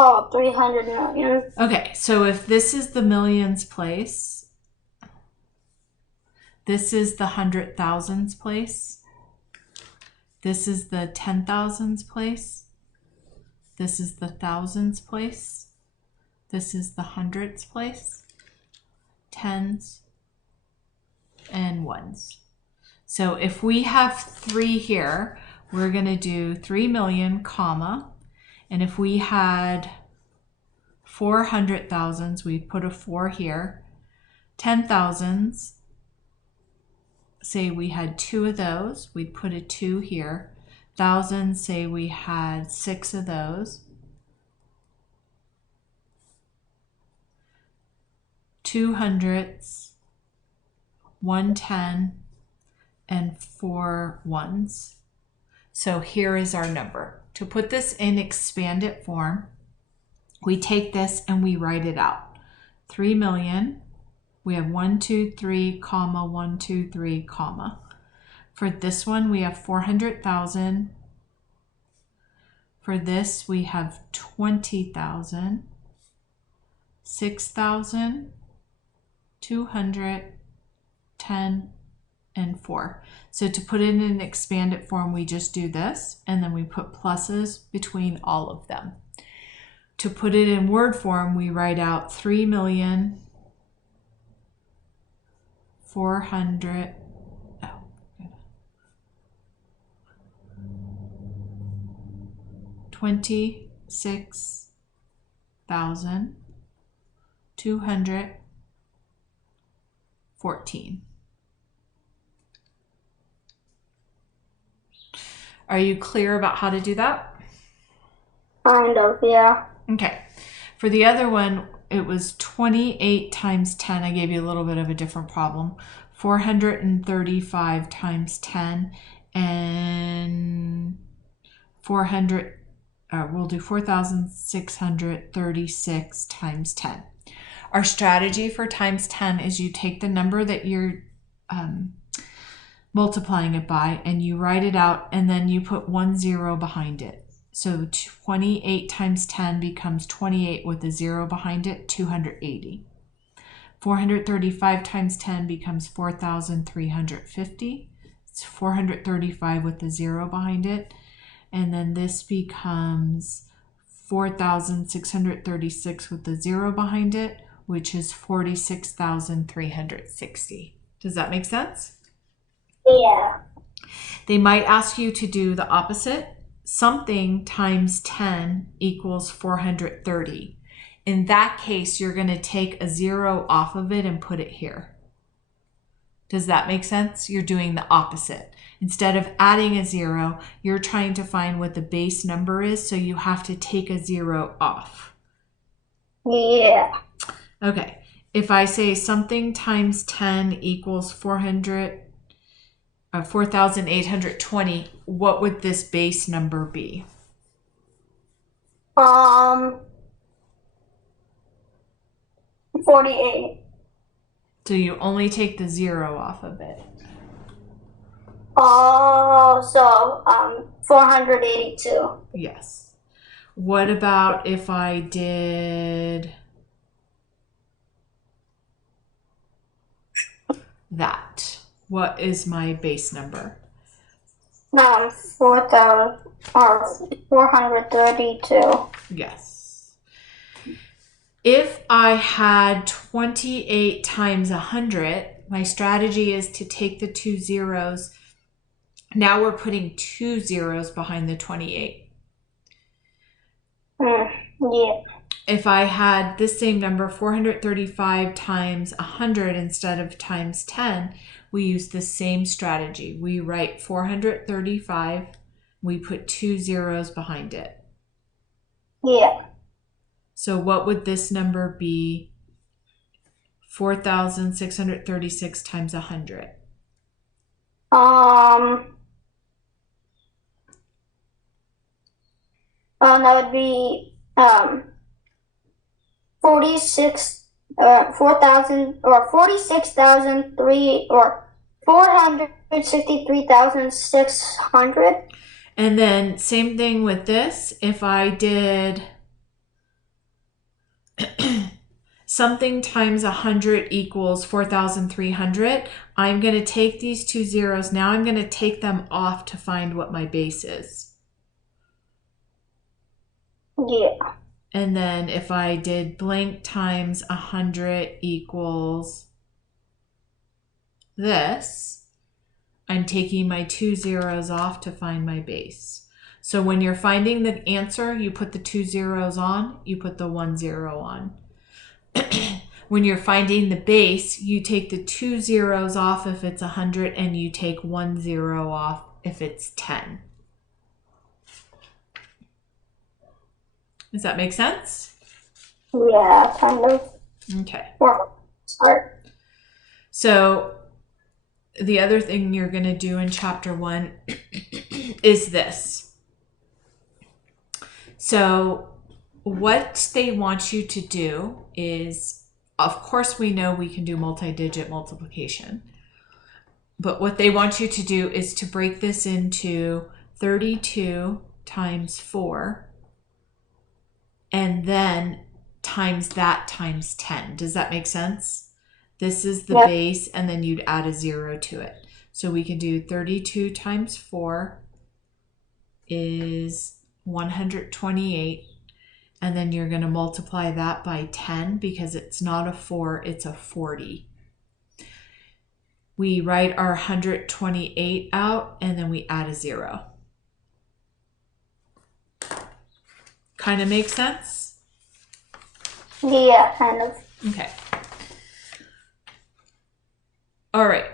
Oh, 300 million. Okay, so if this is the millions place, this is the 100,000s place, this is the 10,000s place, this is the thousands place, this is the hundreds place, tens, and ones. So if we have 3 here, we're going to do 3 million, comma, and if we had 400,000s, we put a 4 here. 10,000s, say we had 2 of those, we'd put a 2 here. Thousands, say we had 6 of those. 200s, 110, and 4 ones. So here is our number. To put this in expanded form, we take this and we write it out. 3 million, we have 1, 2, 3, comma, 1, 2, 3, comma. For this one, we have 400,000. For this, we have 20,000, 6,000, 200, 10, and 4. So to put it in an expanded form, we just do this, and then we put pluses between all of them. To put it in word form, we write out 3 million, 400, 26,214. Are you clear about how to do that? Kind of, yeah. Okay. For the other one, it was 28 times 10. I gave you a little bit of a different problem. 435 times 10 and 400. We'll do 4,636 times 10. Our strategy for times 10 is you take the number that you're multiplying it by and you write it out and then you put 1 0 behind it. So 28 times 10 becomes 28 with a 0 behind it, 280. 435 times 10 becomes 4,350. It's 435 with a 0 behind it. And then this becomes 4,636 with a 0 behind it, which is 46,360. Does that make sense? Yeah. They might ask you to do the opposite. Something times 10 equals 430. In that case, you're going to take a 0 off of it and put it here. Does that make sense? You're doing the opposite. Instead of adding a 0, you're trying to find what the base number is, so you have to take a 0 off. Yeah. Okay. If I say something times 10 equals 4,820, what would this base number be? 48. So you only take the 0 off of it. Oh, so 482. Yes. What about if I did that? What is my base number? 432. Yes. If I had 28 times 100, my strategy is to take the 2 zeros. Now we're putting 2 zeros behind the 28. Yeah. If I had this same number, 435 times 100 instead of times 10, we use the same strategy. We write 435, we put 2 zeros behind it. Yeah. So what would this number be? 4,636 times 100. That would be 4,000 or 46,003 or 463,600. And then same thing with this. If I did something times 100 equals 4,300, I'm going to take these two zeros. Now I'm going to take them off to find what my base is. Yeah. And then if I did blank times 100 equals this, I'm taking my two zeros off to find my base. So when you're finding the answer, you put the two zeros on, you put the 1 0 on. When you're finding the base, you take the two zeros off if it's 100 and you take 1 0 off if it's 10. Does that make sense? Yeah, kind of. Okay. Well, start. So the other thing you're going to do in chapter 1 is this. So what they want you to do is, of course, we know we can do multi-digit multiplication. But what they want you to do is to break this into 32 times 4 and then times that times 10. Does that make sense? This is the base, and then you'd add a 0 to it. So we can do 32 times 4 is 128. And then you're going to multiply that by 10 because it's not a 4, it's a 40. We write our 128 out, and then we add a 0. Kind of makes sense? Yeah, kind of. Okay. All right.